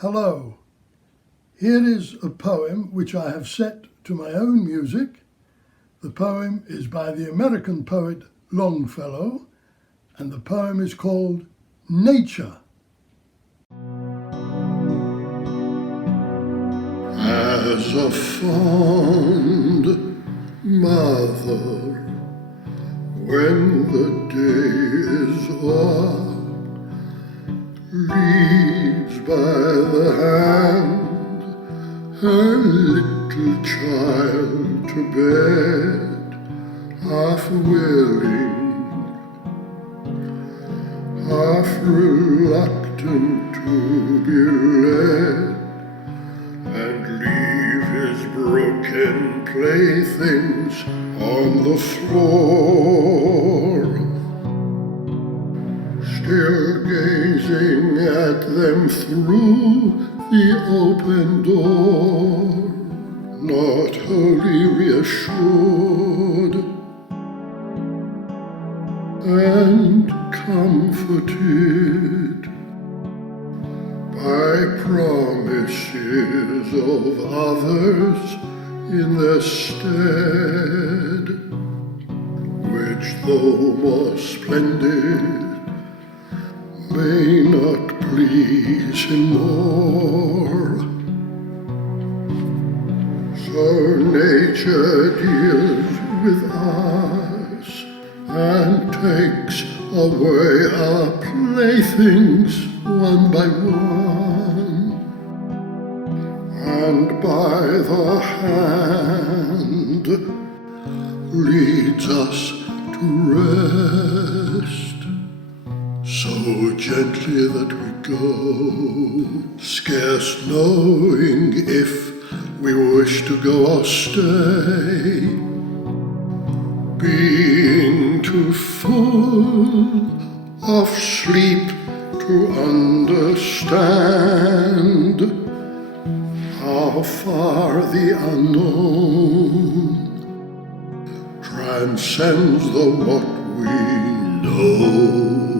Hello. Here is a poem which I have set to my own music. The poem is by the American poet Longfellow, and the poem is called Nature. As a fond mother, when the day is o'er, leads by the hand her little child to bed, half willing, half reluctant to be led, and leave his broken playthings on the floor, still gazing at them through the open door, not wholly reassured and comforted by promises of others in their stead, which, though more splendid, may not please him more. So nature deals with us and takes away our playthings one by one, and by the hand leads us to rest, so gently that we go, scarce knowing if we wish to go or stay, being too full of sleep to understand how far the unknown transcends the what we know.